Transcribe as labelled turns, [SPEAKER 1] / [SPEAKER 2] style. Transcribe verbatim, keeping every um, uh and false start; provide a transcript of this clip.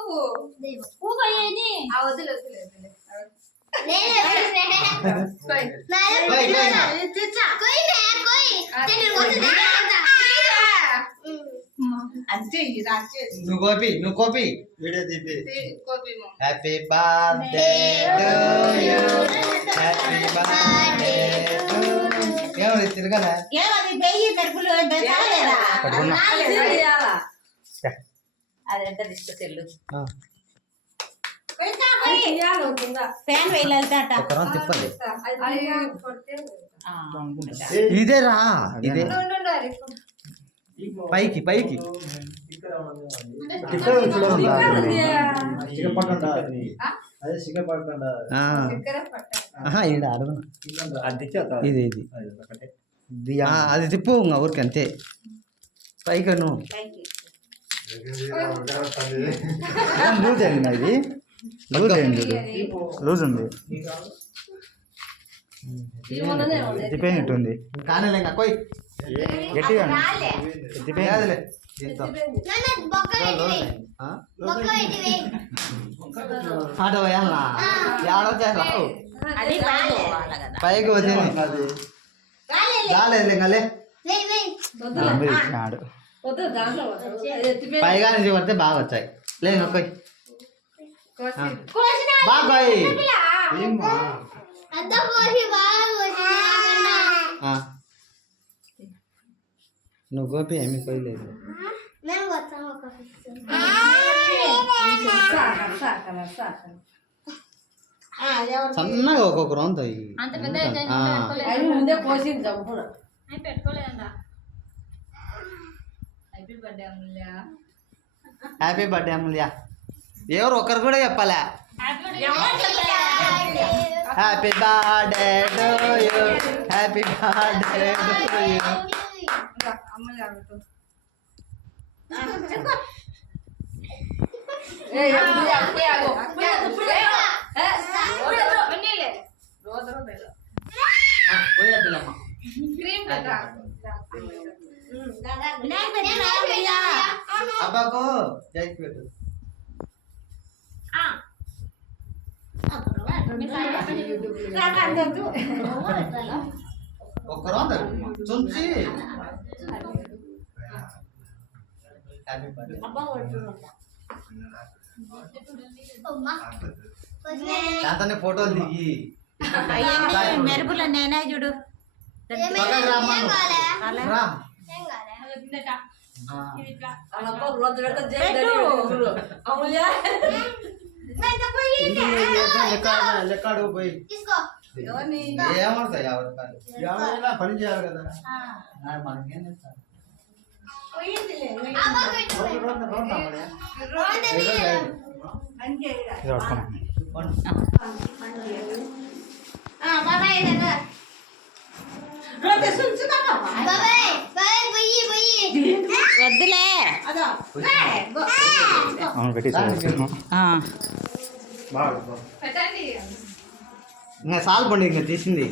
[SPEAKER 1] పువ్వు పువ్వు అయ్యేది వదిలే వదిలే వదిలే
[SPEAKER 2] నువ్వు కోపి నువ్వు కోపి వీడియో తీపి happy birthday to you happy birthday to ఏమది తిరగనా
[SPEAKER 3] ఏమది బెయ్యి మెరుపులు బెసాలేరా అది ఎంత తీసుకెళ్ళు ఫ్యాన్ వేయాలట
[SPEAKER 2] ఒకరం తిప్పండి ఇదేరా ఇదే పైకి పైకి ఇది ఇది అది తిప్పు ఊరికి అంతే పైకి నువ్వు లూజ్ అయింది ఇది లూజ్ అయింది లూజ్ ఉంది తిప్పేనట్టుంది కానీ కొయ్ గట్టిగా తిప్పేయాదిలే ఆట పోయాలా ఏడో పైకి వచ్చింది రాలేదు కలే పైగా నుంచి పడితే బాగా వచ్చాయి లేదు నొక్కోయ్ బాగా నువ్వు గోపి ఏమి కోయలేదు సన్నగా ఒక్కొక్క రౌండ్
[SPEAKER 1] ముందే కోసింది పెట్టుకోలేదా happy birthday Amulya
[SPEAKER 2] happy birthday Amulya ఎవరు ఒకరు కూడా చెప్పాలా happy birthday to you happy birthday to you
[SPEAKER 1] Amulya
[SPEAKER 2] అబ్బాకు జైకి పెట్టు ఒక్క రౌండ్ చుంచి దాంతో ఫోటోలు దిగి
[SPEAKER 3] మెరుపులు నేనే చూడు
[SPEAKER 2] లెక్కాడు పోయి ఏమవుతాయి ఎవరికాయలు పని చేయాలి కదా మనకేం చేస్తారు
[SPEAKER 3] వద్దులే
[SPEAKER 2] ఇంకా సాల్ పండి ఇంకా తీసింది